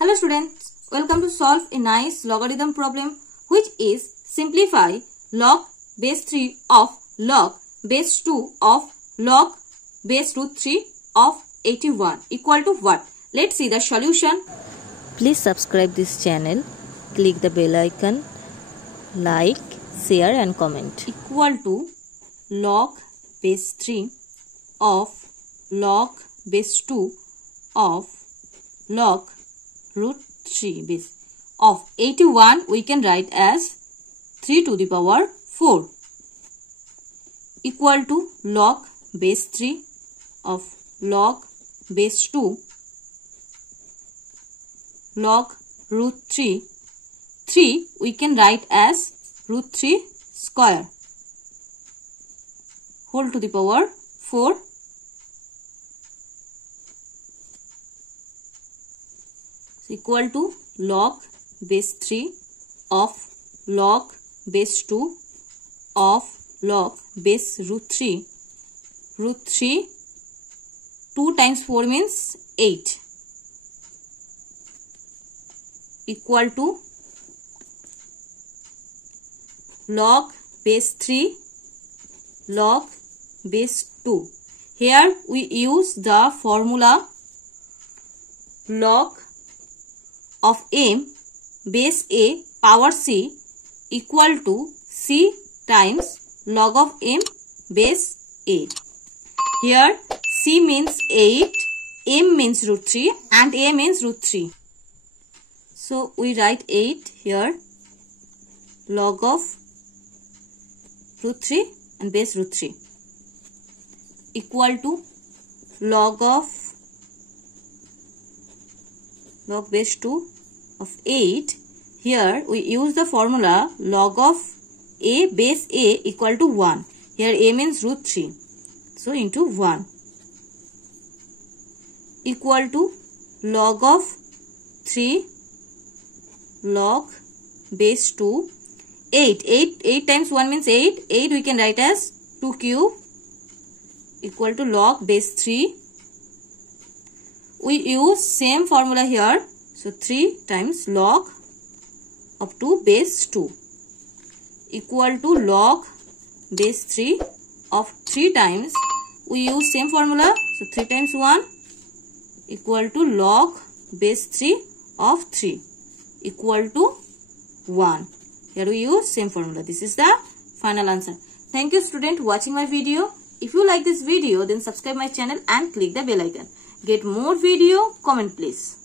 Hello students, welcome to solve a nice logarithm problem which is simplify log base 3 of log base 2 of log base root 3 of 81 equal to what? Let's see the solution. Please subscribe this channel, click the bell icon, like, share and comment. Equal to log base 3 of log base 2 of log root 3 base of 81 we can write as 3 to the power 4 equal to log base 3 of log base 2 log root 3 we can write as root 3 square whole to the power 4 equal to log base 3 of log base 2 of log base root 3. Root 3 2 times 4 means 8 equal to log base 3 log base 2. Here we use the formula log of m base a power c equal to c times log of m base a. Here c means 8, m means root 3 and a means root 3. So we write 8 here log of root 3 and base root 3 equal to log of log base 2 of 8. Here we use the formula log of a base a equal to 1. Here a means root 3. So into 1 equal to log of 3 log base 2 8 times 1 means 8. 8 we can write as 2 cube equal to log base 3. We use same formula here. So 3 times log of 2 base 2 equal to log base 3 of 3 times. We use same formula. So 3 times 1 equal to log base 3 of 3 equal to 1. Here we use same formula. This is the final answer. Thank you student watching my video. If you like this video then subscribe my channel and click the bell icon. Get more video, comment please.